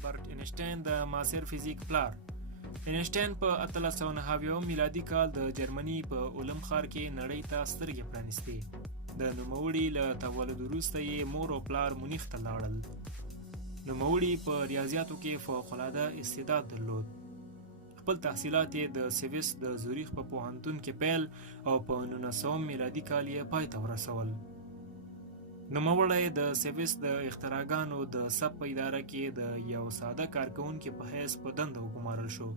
البرټ اینشټین د معاصر فزیک پلار. اینشټین په 1890 میلادي کال د جرمني په اولم ښار کې نړۍ ته سترګې پرانیستې. د نوموړي له تولد وروسته یې مور او پلار مونیخ ته لاړل. نوموړي په ریاضیاتو کې فوق‌العاده استعداد درلود. خپل تحصیلات یې د سویس د زوریخ په پوهنتون کې پیل او په 1900 میلادي کال یې پای ته ورسول. نوموړی د سویس د اختراعګانو د ثبت په اداره کې د یو ساده کارکوونکي په حیث په دنده وګمارل شو.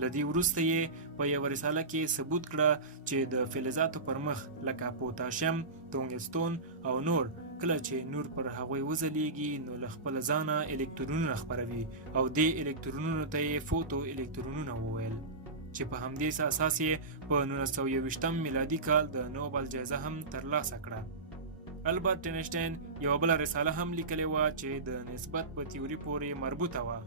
له دې وروسته یې په یوه رساله کې ثبوت کړه چې د فلزاتو پر مخ لکه پوتاشیم، تونګستون او نور کله چې نور پر هغوی وځلیږي نو له خپل ځانه الکترونونه خپروي او دې الکترونونو ته یې فوتو الکترونونه وویل چې په همدې اساس یې په 1921 میلادي کال د نوبل جایزه هم ترلاسه کړه. البرټ اینشټین یوه بله رساله هم لیکلې وه چې د نسبت په تیوري پورې مربوطه وه،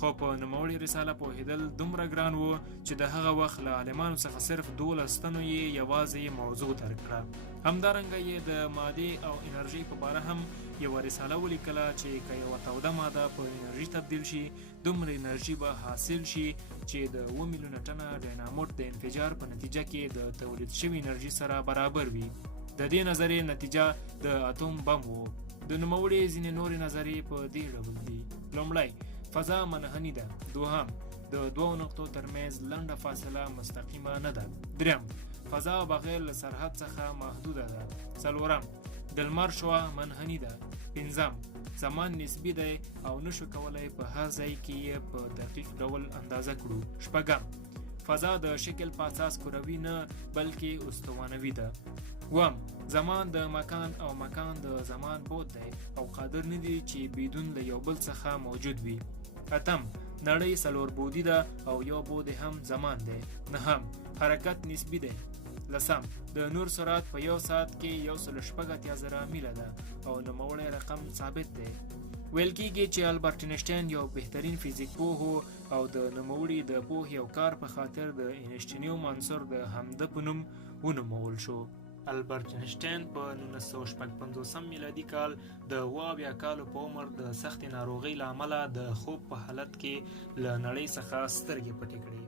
خو په نوموړې رساله پوهېدل دومره ګران و چې د هغه وخت له عالمانو څخه صرف 12 تنو یې یوازې موضوع درک کړه. همدارنګه یې د مادې او انرژۍ په باره هم یوه رساله ولیکله چې که یوه توده ماده په انرژي تبدیل شي دومره انرژي به حاصل شي چې د 7 میلیونه ټنه ډایناموټ د انفجار په نتیجه کې د تولید شوي انرژي سره برابر وي. د دې نظریې نتیجه د اتوم بم و. د نوموړي ځینې نورې نظریې په دې ډول دي: لومړی، فضا منحني ده. دوهم، د دوو نقطو ترمنځ لنډه فاصله مستقیمه نه ده. دریم، فضا بغیر له سرحد څخه محدوده ده. څلورم، د لمر شعاع منحني ده. پنځم، زمان نسبي دی او نشو کولی په هر ځای کې یې په دقیق ډول اندازه کړو. شپږم، فضا د شکل په اساس کروي نه بلکې استوانوي ده. اووم، زمان د مکان او مکان د زمان بود دی او قادر نه دی چې بدون له یو بل څخه موجود وي. اتم، نړۍ 4 بودی ده او یو بود هم زمان دی. نهم، حرکت نسبي دی. لسم، د نور سرعت په یو ساعت کې 1.8 میله ده او نوموړی رقم ثابت دی. ویل کېږي چې البرټ اینشټین یو بهترین فزیک پوه او د نوموړي د پوهې او کار په خاطر د اینشټینیوم عنصر د همده په نوم ونومول شو. البرټ اینشټین په 1955 میلادي کال د 28 کالو په عمر د سختې ناروغۍ له امله د خوب په حالت کې له نړۍ څخه سترګې پټې کړې.